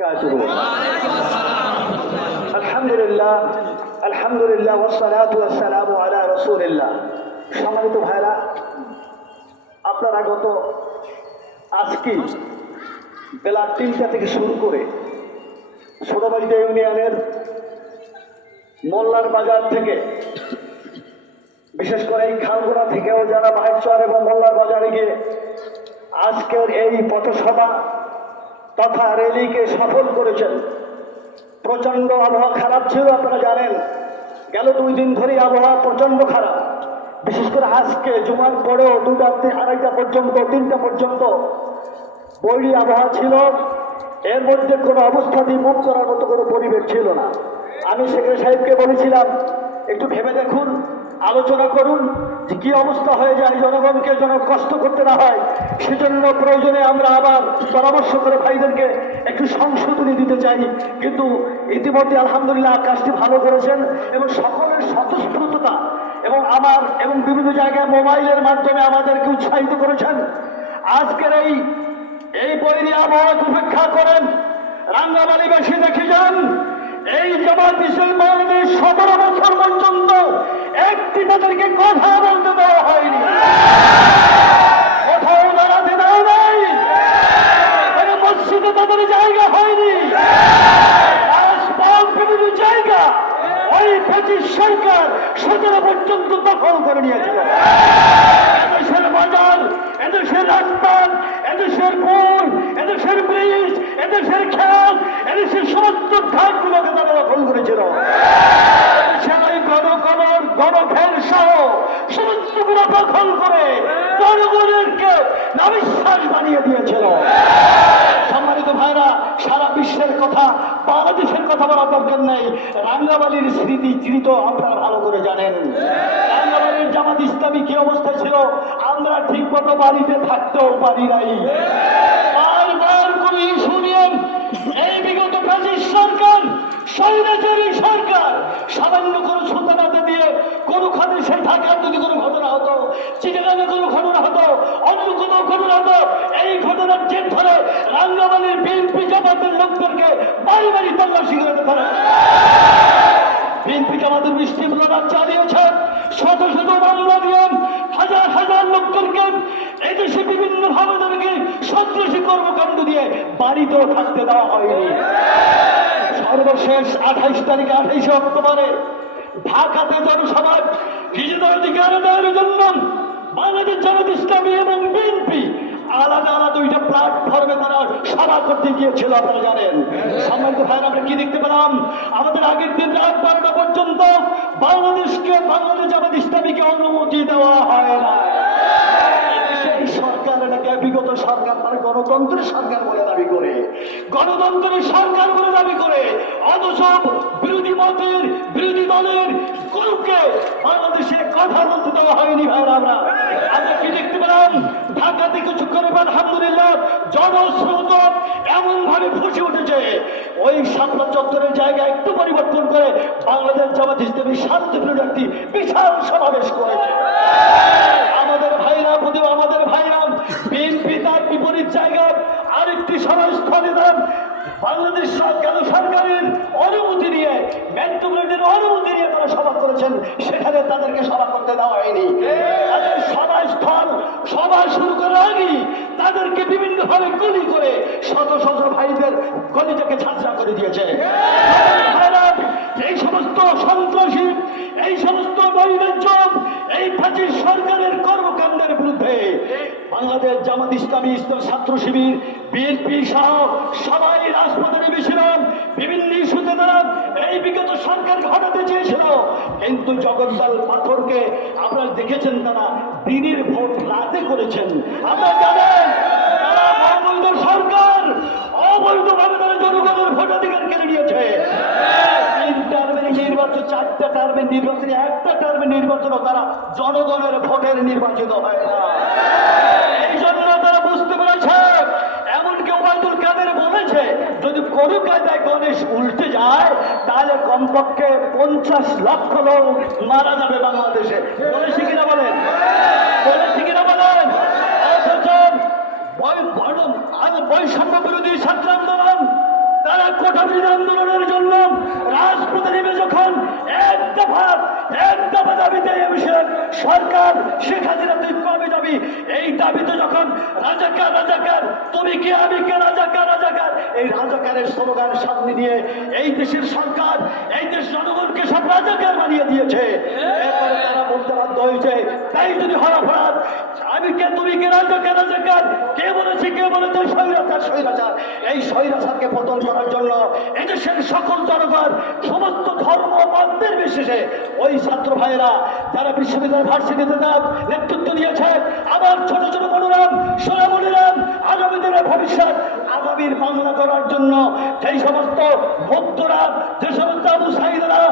وبركاته আলহামদুলিল্লাহ ওয়াসসালাতু ওয়াসসালামু আলা রাসূলিল্লাহ। সম্মানিত ভাইরা, আপনারা গত আজকে বেলা 3টা থেকে শুরু করে ছোটবাড়িয়া ইউনিয়নের মোল্লার বাজার থেকে, বিশেষ করে এই খালগোড়া থেকেও যারা বাহিরচর এবং মোল্লার বাজারে গিয়ে আজকের এই পথসভা তথা র্যালিকে সফল করেছেন। প্রচণ্ড আবহাওয়া খারাপ ছিল, আপনারা জানেন গেল 2 দিন ধরেই আবহাওয়া প্রচণ্ড খারাপ। বিশেষ করে আজকে জুমার পরেও 2টা 2:30 পর্যন্ত 3টা পর্যন্ত বৈরী আবহাওয়া ছিল। এর মধ্যে কোনো অবস্থাতেই মুখ করার মতো কোনো পরিবেশ ছিল না। আমি সেক্রেটারি সাহেবকে বলেছিলাম, একটু ভেবে দেখুন, আলোচনা করুন যে কী অবস্থা হয়ে যায়, জনগণকে যেন কষ্ট করতে না হয়। সেজন্য প্রয়োজনে আমরা আবার পরামর্শ করে ভাইদেরকে একটু সংশোধনী দিতে চাই। কিন্তু ইতিমধ্যে আলহামদুলিল্লাহ কাজটি ভালো করেছেন এবং সকলের স্বতঃস্ফূর্ততা এবং বিভিন্ন জায়গায় মোবাইলের মাধ্যমে আমাদেরকে উৎসাহিত করেছেন। আজকের এই বৈরী আবহাওয়া উপেক্ষা করেন রাঙ্গামালীবাসী দেখে যান, এই জামাত ইসলামী বাংলাদেশ 17 বছর পর্যন্ত একটি তাদেরকে কথা বলতে দেওয়া হয়নি, কোথাও দাঁড়াতে দেওয়া নাই, মসজিদে তাদের জায়গা হয়নি, বিভিন্ন জায়গা ওই ব্রিটিশ সরকার 17 পর্যন্ত দখল করে নিয়েছিল। এদেশের বাজার, এদেশের রাস্তাঘাট, এদেশের পুল, এদেশের ব্রিজ, এদেশের খেত, এদেশের সমস্ত ঘাটগুলোকে তারা দখল করেছিল। গণফেল সহ সমস্তগুলো দখল করে জনগণকে নাবিশ্বাস বানিয়ে দিয়েছিল। সম্মানিত ভাইরা, সারা বিশ্বের কথা, বাংলাদেশের কথা বলার দরকার নেই। রাঙ্গামালীর স্মৃতি চিরিত আপনারা ভালো করে জানেন। রাঙ্গামালীর জামাত ইসলামী কি অবস্থা ছিল, আমরা ঠিক মতো বাড়িতে থাকতেও পারি নাই। বারবার করে ইস্যু নিয়ে এই বিগত ব্রিটিশ সরকার, স্বৈরাচারী সরকার, সামান্য কোনো সুতানাতে দিয়ে কোনো খাতে সে ঢাকার যদি কোনো ঘটনা হতো, চিটাগাঙে কোনো ঘটনা হতো, অন্য কোনো ঘটনা হতো, এই ঘটনার জের ধরে রাঙ্গামালীর বিএনপি জামাতের লোকদেরকে বাড়ি বাড়ি তল্লাশি করে ধরে বিএনপি জামাতের বৃষ্টি প্রদান চালিয়েছে। শত শত মামলা দিয়ে হাজার হাজার লোকদেরকে এদেশে বিভিন্ন ভাবে তাদেরকে সন্ত্রাসী কর্মকাণ্ড দিয়ে বাড়িতেও থাকতে দেওয়া হয়নি। সর্বশেষ 28 তারিখে 28 অক্টোবরে ঢাকাতে জনসভায় নিজেদের অধিকার আদায়ের জন্য বাংলাদেশ জামাত ইসলামী এবং বিএনপি আলাদা আলাদা 2টা প্ল্যাটফর্মে তারা সভা করতে গিয়েছিল, আপনারা জানেন। সম্মানিত ভাইরা, আমরা কি দেখতে পেলাম? আমাদের আগের দিন রাত 12টা পর্যন্ত বাংলাদেশ জামাত ইসলামীকে অনুমতি দেওয়া হয় না। সেই সরকার এটাকে বিগত সরকার তার গণতন্ত্রের সরকার বলে দাবি করে, গণতন্ত্রের সরকার বলে দাবি করে, অথচ বিরোধী মতের বিরোধী দলের কোনকে বাংলাদেশে কথা বলতে দেওয়া হয়নি। ভাইরা, আমরা কি দেখতে পেলাম? ঢাকাতে কিছুক্ষণ আলহামদুলিল্লাহ জনস্রোত এমন ভাবে ফুসে উঠেছে, ওই শাপলা চত্বরের জায়গা একটু পরিবর্তন করে বাংলাদেশ জামাত ইসলামী শান্তিপূর্ণ একটি বিশাল সমাবেশ করেছে। আমাদের ভাইরা বিএনপি তার বিপরীত জায়গায় আরেকটি সভাস্থলে দেন বাংলাদেশ সরকারের অনুমতি নিয়ে, মেট্রোপলিটনের অনুমতি নিয়ে তারা সভা করেছেন, সেখানে তাদেরকে সভা করতে দেওয়া হয়নি। তাদের সভাস্থল সভা শুরু করার আগেই তাদেরকে বিভিন্নভাবে গুলি করে শত শত ভাইদের গলিটাকে ঝাঁঝরা করে দিয়েছে। এই সমস্ত সন্ত্রাসী, এই সমস্ত বৈরাজ্য, এই ব্রিটিশ সরকারের কর্মকাণ্ডের বিরুদ্ধে বাংলাদেশ জামাত ইসলামী, ছাত্র শিবির, বিএনপি সহ সবাই রাজপথে নেমেছিলাম। বিভিন্ন ইস্যুতে তারা এই বিগত সরকার ঘটাতে চেয়েছিল, কিন্তু জগদ্দল পাথরকে আপনারা দেখেছেন, তারা দিনের ভোট রাতে করেছেন। আপনারা জানেন তারা অবৈধ সরকার, অবৈধভাবে তারা জনগণের ভোটাধিকার কেড়ে নিয়েছে। 3 টার্মের নির্বাচন, 4টা টার্মের নির্বাচনে 1টা টার্মের নির্বাচনও তারা জনগণের ভোটের নির্বাচিত হয় না। এই জন্য তারা বুঝতে পেরেছে, এমনকি ওবায়দুল কাদের বলেছে, যদি কোনো কায়দায় গণেশ উল্টে যায় তাহলে কমপক্ষে 50 লক্ষ লোক মারা যাবে বাংলাদেশে। বলেছে কিনা বলেন? অথচ বৈষম্য বিরোধী ছাত্র আন্দোলন তারা স্বাধীনতা বিরোধী আন্দোলনের জন্য রাজপথে নেমে যখন এক দফা দাবিতে এসেছিলেন সরকার শেখ হাসিনা তুই কবে যাবি, এই দাবিতে যখন রাজাকার রাজাকার তুমি কে আমি কে রাজাকার রাজাকার এই রাজাকারের স্লোগান সামনে নিয়ে এই দেশের সরকার এই দেশ জনগণকে সব রাজাকার বানিয়ে দিয়েছে। এরপরে তারা বলতে বাধ্য হয়েছে তাই যদি হয় অপরাধ আমি কে তুমি কে রাজাকার রাজাকার কে বলেছে স্বৈরাচার স্বৈরাচার এই স্বৈরাচারকে পতন করার জন্য এদেশের সকল জনগণ সমস্ত ধর্ম মতের বিশেষে ওই ছাত্র ভাইয়েরা যারা বিশ্ববিদ্যালয় ভার্সিটিতে নেতৃত্ব দিয়েছে আবার ছোট ছোট মনোরাম সোনামণিরাম আগামী দিনের ভবিষ্যৎ আগামীর বাংলা করার জন্য সেই সমস্ত ভক্তরা যে সমস্ত আবু সাইদরা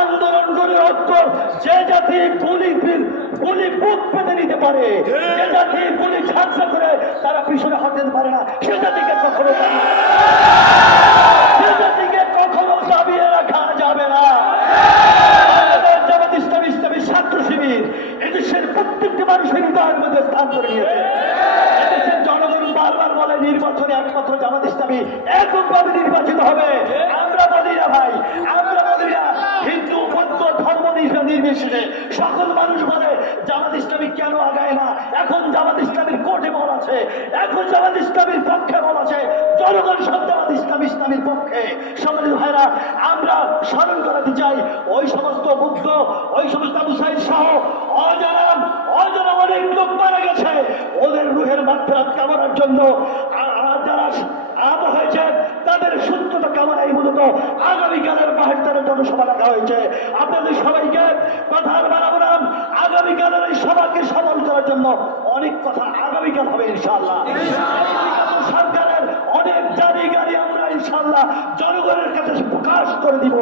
আন্দোলন করে ঐক্য যে জাতি গুলি বুক পেতে নিতে পারে যে জাতি গুলি ঝাঁকসা করে তারা পিছনে হাঁটতে পারে না সে জাতিকে কখনো দাবিয়ে রাখা যাবে না। জামাত ইসলামী ছাত্র শিবির এদেশের প্রত্যেকটি মানুষের হৃদয়ের মধ্যে স্থান করে নিয়েছে। এদেশের জনগণ বারবার বলে নির্বাচনে একমাত্র জামাত ইসলামী এককভাবে নির্বাচিত হবে। আমরা বলি না ভাই, আমরা বলি না হিন্দু বৌদ্ধ ধর্ম নির্বিশেষে সকল মানুষ বলে জামাত ইসলামী কেন আগায় না। এখন জামাত ইসলামীর কোর্টে বল আছে, এখন জামাত ইসলামীর পক্ষে বল আছে, জনগণ সব জামাত ইসলামীর পক্ষে। সম্মানিত ভাইরা আমরা স্মরণ করাতে চাই ওই সমস্ত মুগ্ধ ওই সমস্ত আবু সাইদ সহ অজানা অনেক লোক মারা গেছে ওদের রুহের মাগফিরাত কামনার জন্য যারা আহত হয়েছে তাদের সুস্থতা কামনায় মূলত আগামীকালের 72 জনসভা রাখা হয়েছে। আপনাদের সবাইকে কথার বাড়াবো না, আগামীকালের এই সভাকে সফল করার জন্য অনেক কথা আগামীকাল হবে ইনশাআল্লাহ। সরকারের অনেক গাড়ি আমরা ইনশাআল্লাহ জনগণের কাছে প্রকাশ করে দিব।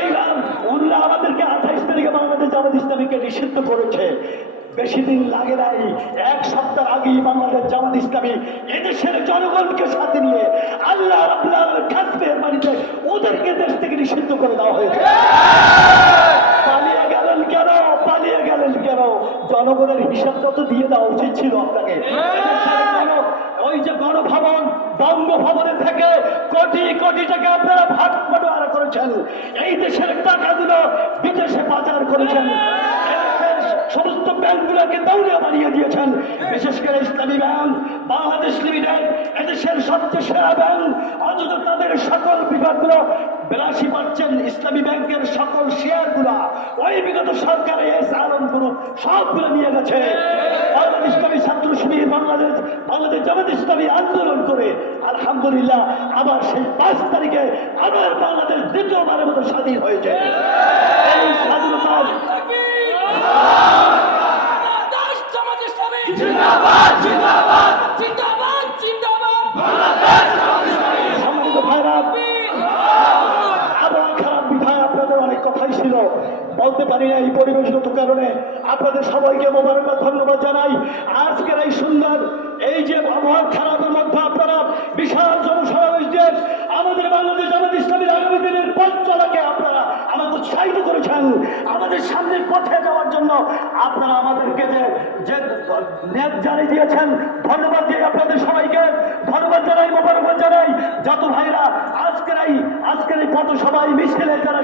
এইবার উল্লাহ আমাদেরকে 28 তারিখে বাংলাদেশ জামাত ইসলামীকে নিষিদ্ধ করেছে, বেশি দিন লাগে নাই, এক সপ্তাহ আগেই বাংলাদেশ জামাত ইসলামী এদেশের জনগণকে সাথে নিয়ে আল্লাহ রাব্বুল আলামিনের কাছে বাড়িতে ওদেরকে দেশ থেকে নিষিদ্ধ করে দেওয়া হয়েছে। পালিয়ে গেলেন কেন? জনগণের হিসাব কত দিয়ে দেওয়া উচিত ছিল আপনাকে। ওই যে গণভবন বঙ্গভবনের থেকে কোটি কোটি টাকা আপনারা ভাগ বটোয়ারা করেছেন, এই দেশের টাকাগুলো বিদেশে পাচার করেছেন, সমস্ত ব্যাংকগুলোকে দৌড়িয়ে বানিয়ে দিয়েছেন। বিশেষ করে ইসলামী ব্যাংক বাংলাদেশ লিমিটেড এদেশের সবচেয়ে সেরা ব্যাংক, অথচ তাদের সকল বিভাগগুলো 82% ইসলামী ব্যাংকের সকল শেয়ারগুলা ওই বিগত সরকারের এস আলম গ্রুপ সবগুলো নিয়ে গেছে। বাংলাদেশ ইসলামী ছাত্র শিবির বাংলাদেশ জামাত ইসলামী আন্দোলন করে আলহামদুলিল্লাহ আবার সেই 5 তারিখে আবার বাংলাদেশ দ্বিতীয়বারের মতো স্বাধীন হয়েছে। এই স্বাধীনতার বলতে পারি না এই পরিবেশগত কারণে আপনাদের সবাইকে মোবারকবাদ ধন্যবাদ জানাই। আজকের এই সুন্দর এই যে আবহাওয়া খারাপের মধ্যে আপনারা বিশাল জনসমাবেশ দিয়ে আমাদের বাংলাদেশ জামাত ইসলামীর আগামী দিনের পথ চলাকে আপনারা আমাকে উৎসাহিত করেছেন। আমাদের সামনের পথে যাওয়ার জন্য আপনারা আমাদেরকে যে নেট জানিয়ে দিয়েছেন, ধন্যবাদ দিয়ে আপনাদের সবাইকে ধন্যবাদ জানাই, মোবারকবাদ জানাই। যত ভাইরা আজকের এই পথসভায় মিছিলে যারা